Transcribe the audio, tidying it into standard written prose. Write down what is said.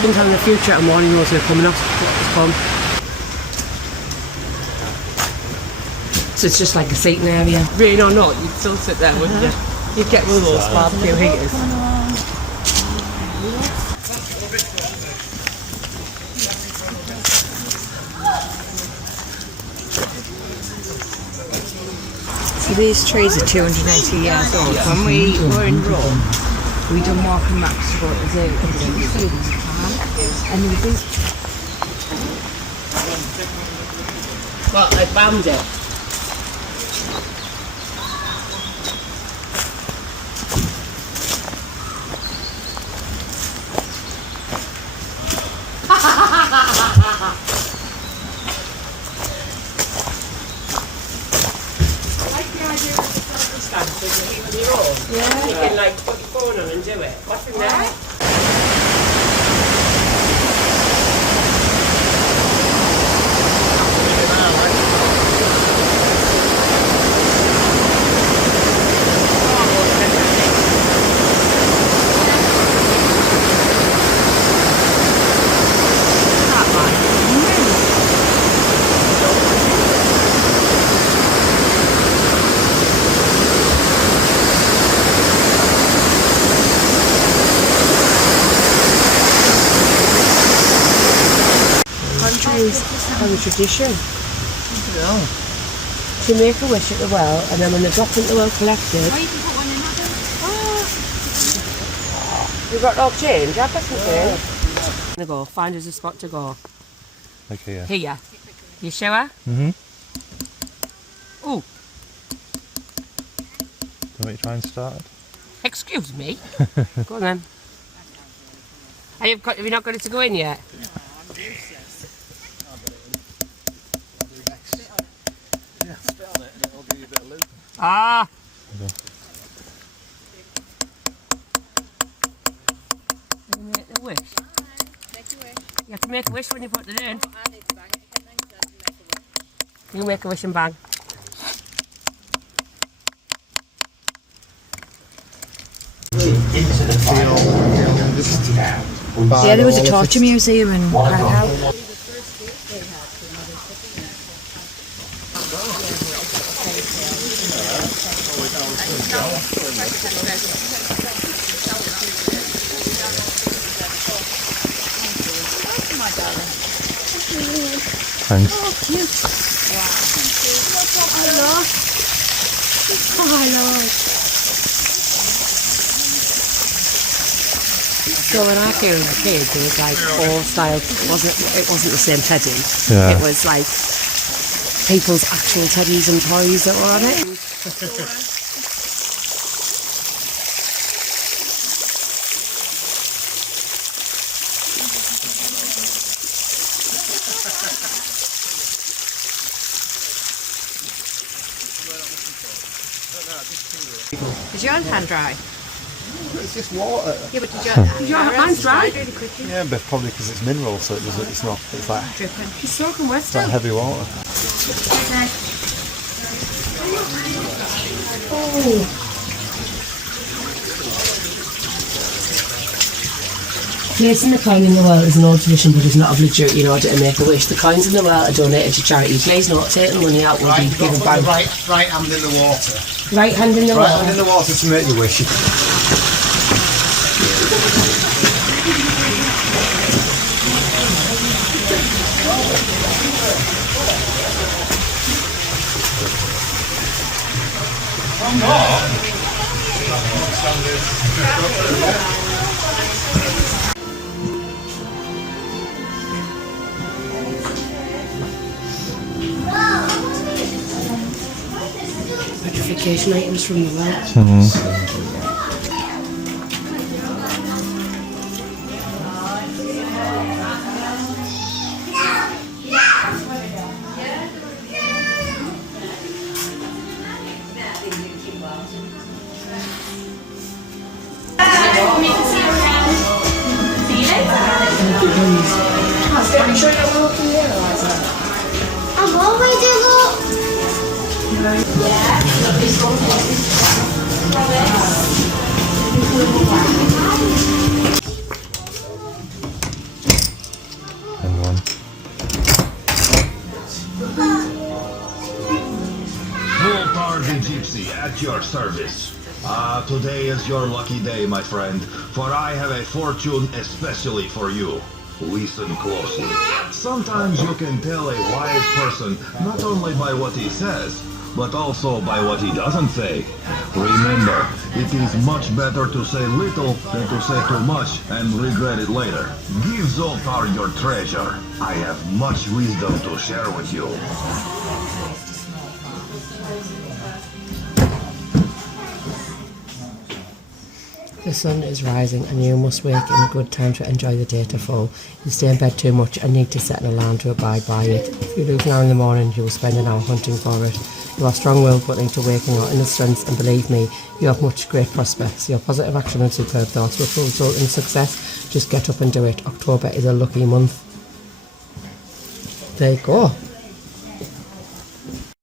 living time in the future and warning those who are coming up to come. So it's just like a seating area. Rain or not, you'd still sit there, wouldn't you? You'd get one of those barbecue heaters. So these trees are 280 years old. When we were in Rome, we done walking maps to go to the zoo and you see this farm and there was these. Well, I banned it. Yeah. You can like put your phone on and do it. What's in there? Have a tradition to make a wish at the well, and then when the drop into the well collected. Oh, you can put one in another. You've got no change, I've got some change. Go, find us a spot to go. Like here. Here. You sure? Mm-hmm. Oh. Do you want me to try and start? Excuse me. Go on then. Have you not got it to go in yet? Ah! Okay. You make a wish. You have to make a wish when you put it in. You make a wish and bang. Yeah, there was a torture museum in Krakow. Thanks. Oh, cute. Wow. Oh, Lord. So when I came as a kid, there was like all style. It wasn't the same teddy. Yeah. It was like people's actual teddies and toys that were on it. Is your hand dry? It's just water. Yeah, but did Your hand's dry? really quickly. Yeah, but probably because it's mineral, so it doesn't. It's not. It's like Dripping. She's soaking wet it's like still. heavy water. Oh. Placing the coin in the well is an old tradition, but is not obligatory in order to make a wish. The coins in the well are donated to charity. Please note, taking money out will be given back. Right hand in the water. Right hand in the Right well. hand in the water to make your wish. Petrification items from the well. I'm always a look. Gypsy at your service. Today is your lucky day, my friend, for I have a fortune especially for you. Listen closely. Sometimes you can tell a wise person not only by what he says, but also by what he doesn't say. Remember, it is much better to say little than to say too much and regret it later. Give Zoltar your treasure. I have much wisdom to share with you. The sun is rising and you must wake in a good time to enjoy the day to full. You stay in bed too much and need to set an alarm to abide by it. If you leave now in the morning, you will spend an hour hunting for it. You are strong-willed but need to waken your inner strengths, and believe me, you have much great prospects. Your positive action and superb thoughts will result in success. Just get up and do it. October is a lucky month. There you go.